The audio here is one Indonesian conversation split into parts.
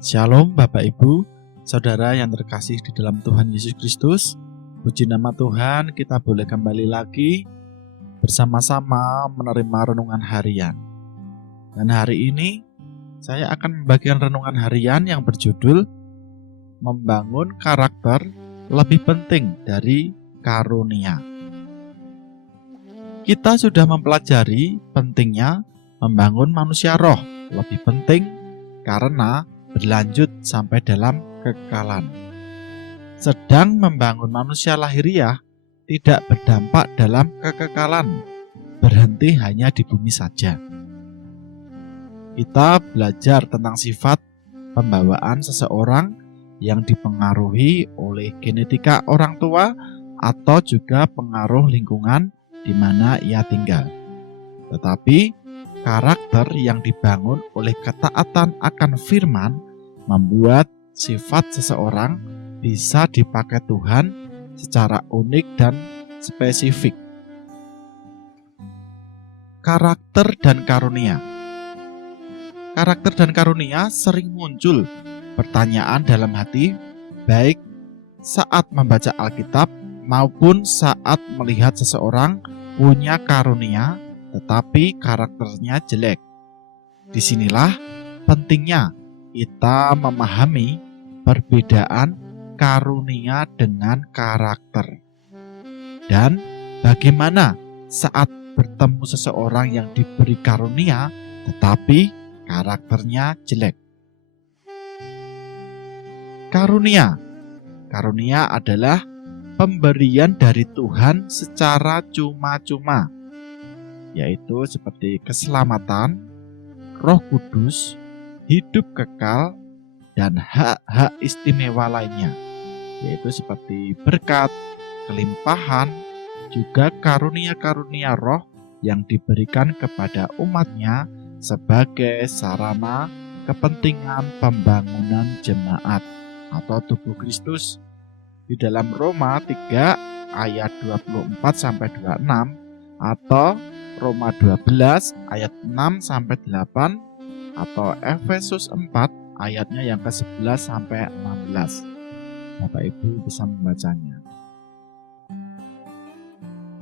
Shalom Bapak Ibu, Saudara yang terkasih di dalam Tuhan Yesus Kristus. Puji nama Tuhan, kita boleh kembali lagi bersama-sama menerima renungan harian. Dan hari ini saya akan membagikan renungan harian yang berjudul Membangun Karakter Lebih Penting dari Karunia. Kita sudah mempelajari pentingnya membangun manusia roh lebih penting karena berlanjut sampai dalam kekekalan. Sedang membangun manusia lahiriah tidak berdampak dalam kekekalan, berhenti hanya di bumi saja. Kita belajar tentang sifat pembawaan seseorang yang dipengaruhi oleh genetika orang tua atau juga pengaruh lingkungan di mana ia tinggal. Tetapi karakter yang dibangun oleh ketaatan akan firman membuat sifat seseorang bisa dipakai Tuhan secara unik dan spesifik. Karakter dan karunia. Karakter dan karunia sering muncul pertanyaan dalam hati, baik saat membaca Alkitab maupun saat melihat seseorang punya karunia tetapi karakternya jelek. Disinilah pentingnya kita memahami perbedaan karunia dengan karakter. Dan bagaimana saat bertemu seseorang yang diberi karunia tetapi karakternya jelek. Karunia adalah pemberian dari Tuhan secara cuma-cuma, yaitu seperti keselamatan, Roh Kudus, hidup kekal, dan hak-hak istimewa lainnya, yaitu seperti berkat, kelimpahan, juga karunia-karunia roh yang diberikan kepada umatnya sebagai sarana kepentingan pembangunan jemaat atau tubuh Kristus. Di dalam Roma 3 ayat 24-26 atau Roma 12 ayat 6-8 atau Efesus 4 ayatnya yang ke-11-16. Bapak Ibu bisa membacanya.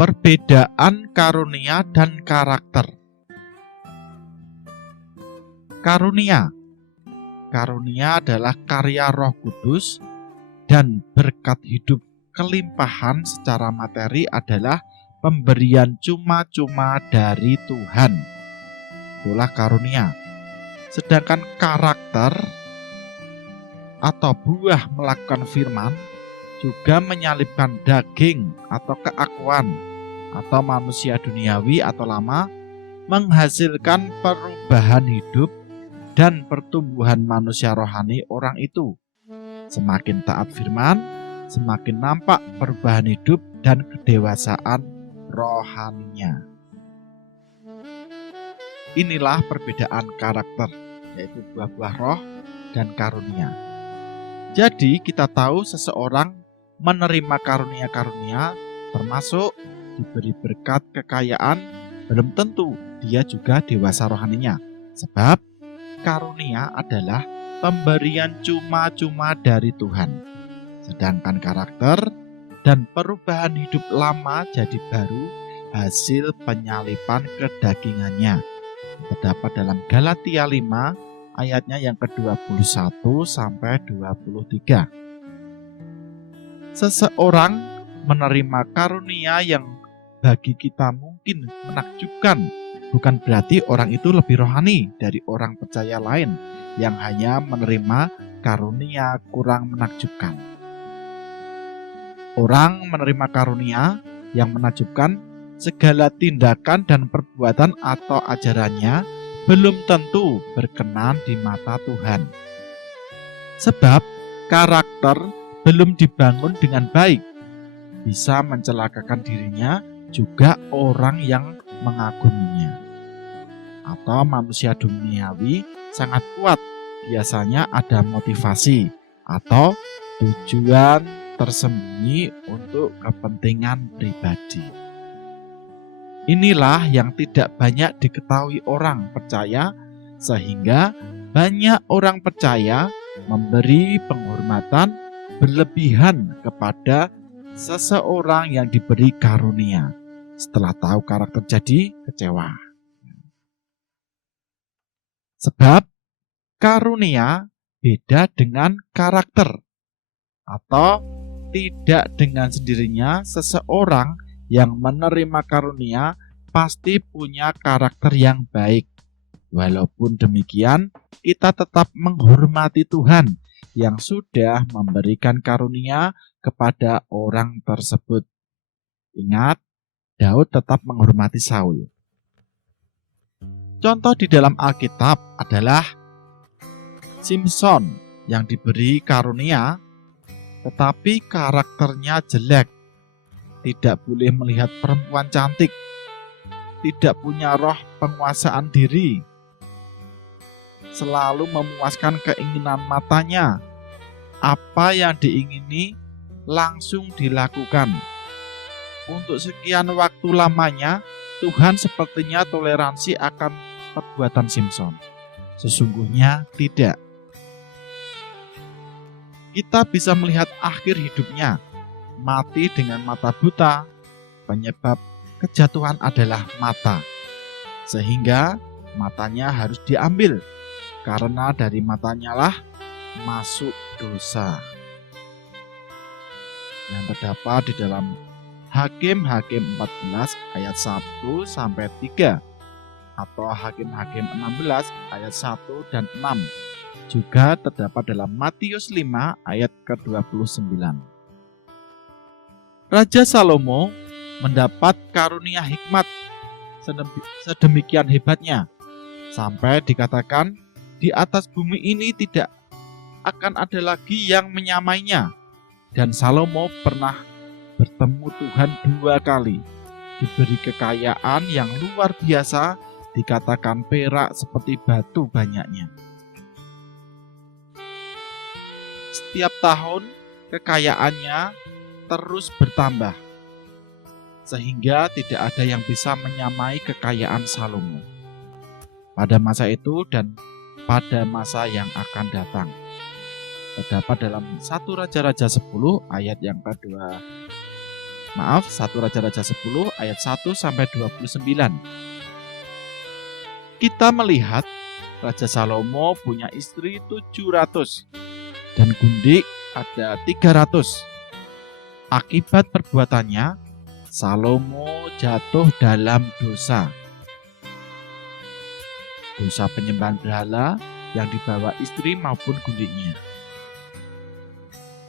Perbedaan karunia dan karakter. Karunia adalah karya Roh Kudus dan berkat hidup kelimpahan secara materi adalah pemberian cuma-cuma dari Tuhan. Itulah karunia. Sedangkan karakter atau buah melakukan firman juga menyalipkan daging atau keakuan atau manusia duniawi atau lama, menghasilkan perubahan hidup dan pertumbuhan manusia rohani orang itu. Semakin taat firman, semakin nampak perubahan hidup dan kedewasaan rohaninya. Inilah perbedaan karakter, yaitu buah-buah roh dan karunia. Jadi kita tahu seseorang menerima karunia-karunia termasuk diberi berkat kekayaan, belum tentu dia juga dewasa rohaninya. Sebab karunia adalah pemberian cuma-cuma dari Tuhan. Sedangkan karakter dan perubahan hidup lama jadi baru hasil penyalipan kedagingannya. Terdapat dalam Galatia 5 ayatnya yang ke-21-23. Seseorang menerima karunia yang bagi kita mungkin menakjubkan, bukan berarti orang itu lebih rohani dari orang percaya lain yang hanya menerima karunia kurang menakjubkan. Orang menerima karunia yang menakjubkan, segala tindakan dan perbuatan atau ajarannya belum tentu berkenan di mata Tuhan. Sebab karakter belum dibangun dengan baik, bisa mencelakakan dirinya juga orang yang mengaguminya. Atau manusia duniawi sangat kuat, biasanya ada motivasi atau tujuan tersembunyi untuk kepentingan pribadi. Inilah yang tidak banyak diketahui orang percaya, sehingga banyak orang percaya memberi penghormatan berlebihan kepada seseorang yang diberi karunia. Setelah tahu karakter jadi kecewa. Sebab karunia beda dengan karakter, atau tidak dengan sendirinya seseorang yang menerima karunia pasti punya karakter yang baik. Walaupun demikian, kita tetap menghormati Tuhan yang sudah memberikan karunia kepada orang tersebut. Ingat, Daud tetap menghormati Saul. Contoh di dalam Alkitab adalah Simson yang diberi karunia, tetapi karakternya jelek, tidak boleh melihat perempuan cantik, tidak punya roh penguasaan diri, selalu memuaskan keinginan matanya. Apa yang diingini langsung dilakukan. Untuk sekian waktu lamanya, Tuhan sepertinya toleransi akan perbuatan Simson. Sesungguhnya tidak. Kita bisa melihat akhir hidupnya, mati dengan mata buta. Penyebab kejatuhan adalah mata, sehingga matanya harus diambil, karena dari matanya lah masuk dosa. Yang terdapat di dalam Hakim-Hakim 14 ayat 1 sampai 3 atau Hakim-Hakim 16 ayat 1 dan 6. Juga terdapat dalam Matius 5 ayat ke-29. Raja Salomo mendapat karunia hikmat sedemikian hebatnya, sampai dikatakan di atas bumi ini tidak akan ada lagi yang menyamainya. Dan Salomo pernah bertemu Tuhan 2 kali, diberi kekayaan yang luar biasa, dikatakan perak seperti batu banyaknya. Setiap tahun kekayaannya terus bertambah, sehingga tidak ada yang bisa menyamai kekayaan Salomo pada masa itu dan pada masa yang akan datang. Terdapat dalam 1 Raja-Raja 10 ayat yang kedua. 1 Raja-Raja 10 ayat 1 sampai 29. Kita melihat Raja Salomo punya istri 700 dan gundik ada 300. Akibat perbuatannya, Salomo jatuh dalam dosa. Dosa penyembahan berhala yang dibawa istri maupun gundiknya.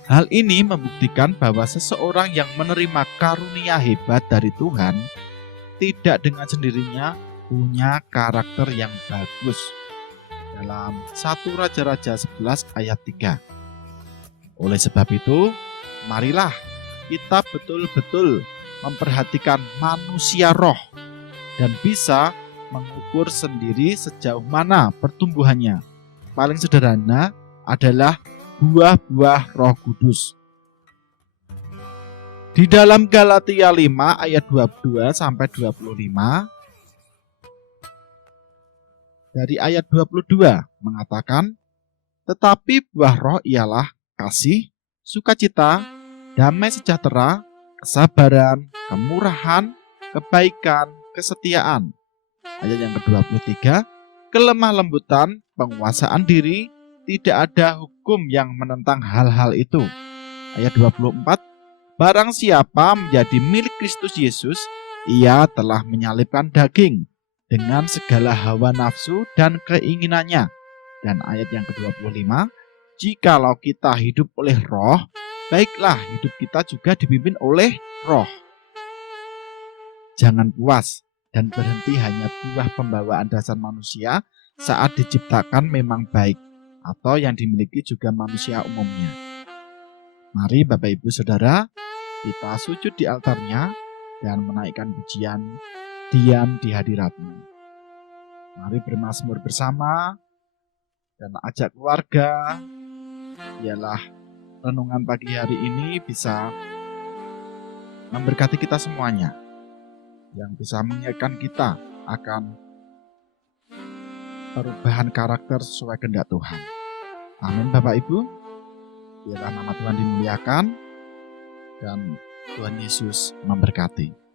Hal ini membuktikan bahwa seseorang yang menerima karunia hebat dari Tuhan tidak dengan sendirinya punya karakter yang bagus. Dalam 1 Raja-Raja 11 ayat 3. Oleh sebab itu, marilah kita betul-betul memperhatikan manusia roh dan bisa mengukur sendiri sejauh mana pertumbuhannya. Paling sederhana adalah buah-buah Roh Kudus. Di dalam Galatia 5 ayat 22 sampai 25, dari ayat 22 mengatakan, tetapi buah roh ialah kasih, sukacita, damai sejahtera, kesabaran, kemurahan, kebaikan, kesetiaan. Ayat yang ke-23, kelemah lembutan, penguasaan diri, tidak ada hukum yang menentang hal-hal itu. Ayat 24, barang siapa menjadi milik Kristus Yesus, ia telah menyalibkan daging dengan segala hawa nafsu dan keinginannya. Dan ayat yang ke-25, jikalau kita hidup oleh roh, baiklah hidup kita juga dipimpin oleh roh. Jangan puas dan berhenti hanya buah pembawaan dasar manusia saat diciptakan memang baik, atau yang dimiliki juga manusia umumnya. Mari Bapak Ibu Saudara, kita sujud di altarnya dan menaikkan pujian diam di hadirat-Mu. Mari bermazmur bersama dan ajak keluarga. Biarlah renungan pagi hari ini bisa memberkati kita semuanya, yang bisa mengingatkan kita akan perubahan karakter sesuai kehendak Tuhan. Amin Bapak Ibu. Biarlah nama Tuhan dimuliakan dan Tuhan Yesus memberkati.